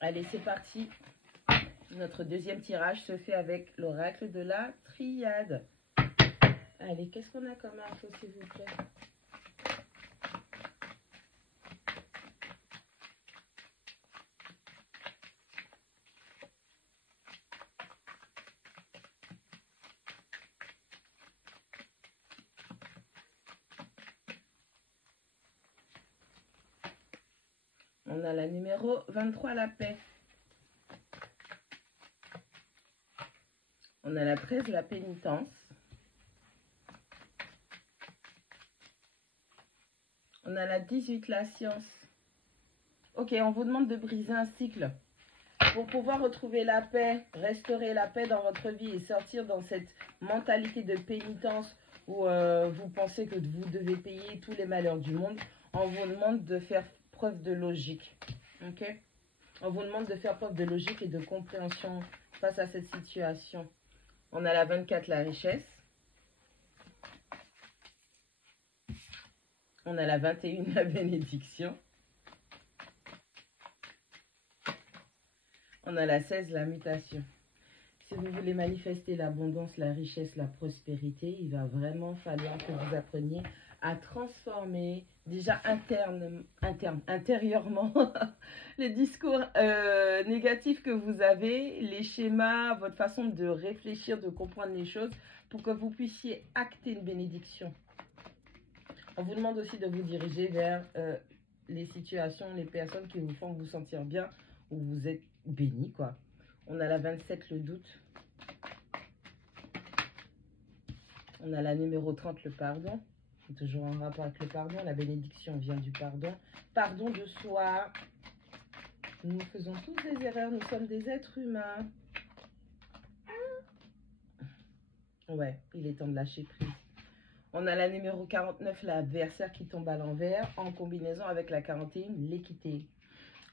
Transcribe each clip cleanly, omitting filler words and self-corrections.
Allez, c'est parti. Notre deuxième tirage se fait avec l'oracle de la triade. Allez, qu'est-ce qu'on a comme info, s'il vous plaît? On a la numéro 23, la paix. On a la 13, la pénitence. On a la 18, la science. Ok, on vous demande de briser un cycle. Pour pouvoir retrouver la paix, restaurer la paix dans votre vie et sortir dans cette mentalité de pénitence où vous pensez que vous devez payer tous les malheurs du monde, on vous demande de faire preuve de logique. Ok? On vous demande de faire preuve de logique et de compréhension face à cette situation. On a la 24, la richesse. On a la 21, la bénédiction. On a la 16, la mutation. Si vous voulez manifester l'abondance, la richesse, la prospérité, il va vraiment falloir que vous appreniez à transformer déjà intérieurement les discours négatifs que vous avez, les schémas, votre façon de réfléchir, de comprendre les choses pour que vous puissiez acter une bénédiction. On vous demande aussi de vous diriger vers les situations, les personnes qui vous font vous sentir bien, où vous êtes béni, quoi. On a la 27, le doute. On a la numéro 30, le pardon. C'est toujours en rapport avec le pardon. La bénédiction vient du pardon. Pardon de soi. Nous faisons tous des erreurs. Nous sommes des êtres humains. Ouais, il est temps de lâcher prise. On a la numéro 49, l'adversaire qui tombe à l'envers, en combinaison avec la 41, l'équité.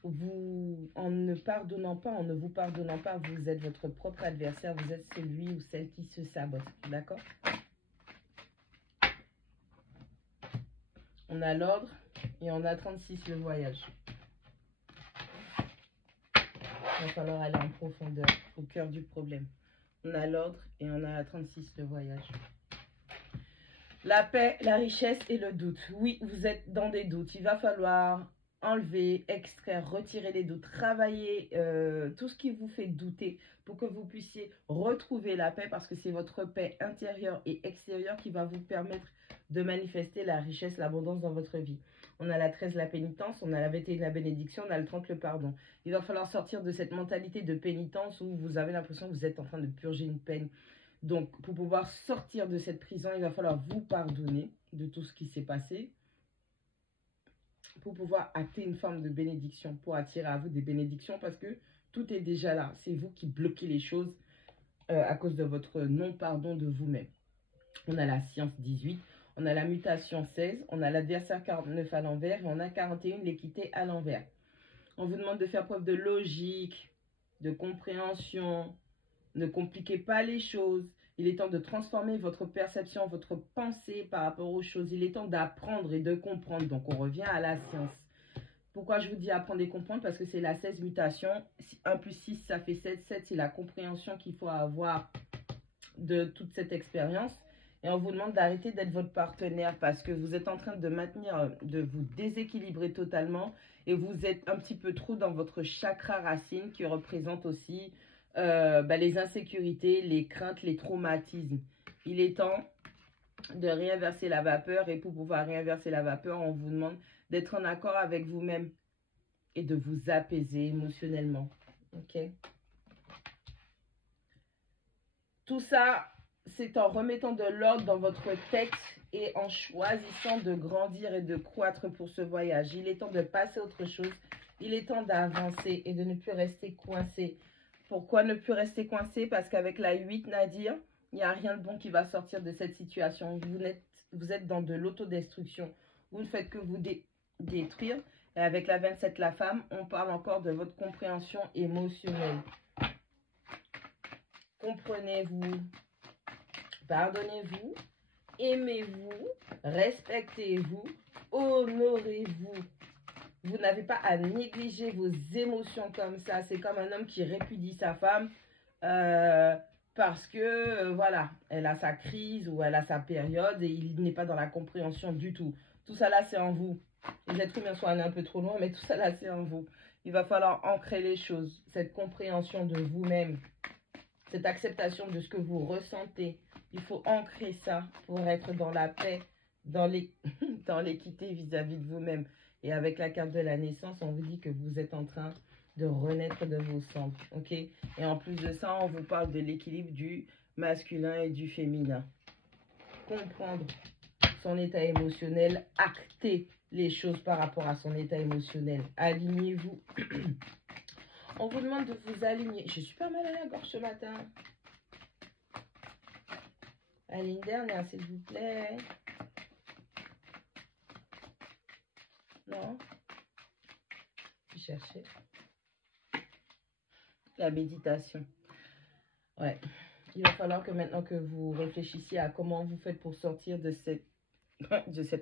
Vous, en ne pardonnant pas, en ne vous pardonnant pas, vous êtes votre propre adversaire, vous êtes celui ou celle qui se sabote, d'accord? On a l'ordre et on a 36, le voyage. Il va falloir aller en profondeur, au cœur du problème. On a l'ordre et on a 36, le voyage. La paix, la richesse et le doute. Oui, vous êtes dans des doutes. Il va falloir enlever, extraire, retirer les doutes, travailler tout ce qui vous fait douter pour que vous puissiez retrouver la paix parce que c'est votre paix intérieure et extérieure qui va vous permettre de manifester la richesse, l'abondance dans votre vie. On a la 13, la pénitence, on a la 21, la bénédiction, on a le 30, le pardon. Il va falloir sortir de cette mentalité de pénitence où vous avez l'impression que vous êtes en train de purger une peine. Donc, pour pouvoir sortir de cette prison, il va falloir vous pardonner de tout ce qui s'est passé pour pouvoir acter une forme de bénédiction, pour attirer à vous des bénédictions parce que tout est déjà là. C'est vous qui bloquez les choses à cause de votre non-pardon de vous-même. On a la science 18, on a la mutation 16, on a l'adversaire 49 à l'envers et on a 41, l'équité à l'envers. On vous demande de faire preuve de logique, de compréhension. Ne compliquez pas les choses. Il est temps de transformer votre perception, votre pensée par rapport aux choses. Il est temps d'apprendre et de comprendre. Donc, on revient à la science. Pourquoi je vous dis apprendre et comprendre? Parce que c'est la 16 mutation. 1 plus 6, ça fait 7. 7, c'est la compréhension qu'il faut avoir de toute cette expérience. Et on vous demande d'arrêter d'être votre partenaire parce que vous êtes en train de maintenir, de vous déséquilibrer totalement. Et vous êtes un petit peu trop dans votre chakra racine qui représente aussi les insécurités, les craintes, les traumatismes. Il est temps de réinverser la vapeur et pour pouvoir réinverser la vapeur, on vous demande d'être en accord avec vous-même et de vous apaiser émotionnellement. Ok? Tout ça, c'est en remettant de l'ordre dans votre tête et en choisissant de grandir et de croître pour ce voyage. Il est temps de passer à autre chose. Il est temps d'avancer et de ne plus rester coincé. Pourquoi ne plus rester coincé? Parce qu'avec la 8, Nadir, il n'y a rien de bon qui va sortir de cette situation. Vous êtes dans de l'autodestruction. Vous ne faites que vous détruire. Et avec la 27, la femme, on parle encore de votre compréhension émotionnelle. Comprenez-vous, pardonnez-vous, aimez-vous, respectez-vous, honorez-vous. Vous n'avez pas à négliger vos émotions comme ça. C'est comme un homme qui répudie sa femme parce que, voilà, elle a sa crise ou elle a sa période et il n'est pas dans la compréhension du tout. Tout ça là, c'est en vous. Les êtres humains sont allés un peu trop loin, mais tout ça là, c'est en vous. Il va falloir ancrer les choses, cette compréhension de vous-même, cette acceptation de ce que vous ressentez. Il faut ancrer ça pour être dans la paix, dans l'équité vis-à-vis de vous-même. Et avec la carte de la naissance, on vous dit que vous êtes en train de renaître de vos cendres. Ok? Et en plus de ça, on vous parle de l'équilibre du masculin et du féminin. Comprendre son état émotionnel, acter les choses par rapport à son état émotionnel. Alignez-vous. On vous demande de vous aligner. J'ai super mal à la gorge ce matin. Allez, une dernière, s'il vous plaît. Non? Je cherchais. La méditation. Ouais. Il va falloir que maintenant que vous réfléchissiez à comment vous faites pour sortir de cette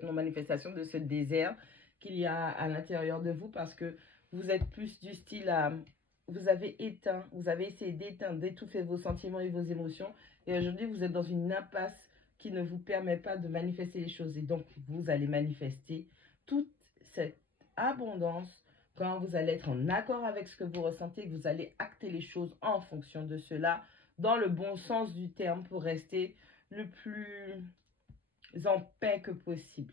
non-manifestation, de ce désert qu'il y a à l'intérieur de vous, parce que vous êtes plus du style à... Vous avez essayé d'éteindre, d'étouffer vos sentiments et vos émotions. Et aujourd'hui, vous êtes dans une impasse qui ne vous permet pas de manifester les choses. Et donc, vous allez manifester toute cette abondance quand vous allez être en accord avec ce que vous ressentez, que vous allez acter les choses en fonction de cela, dans le bon sens du terme, pour rester le plus en paix que possible.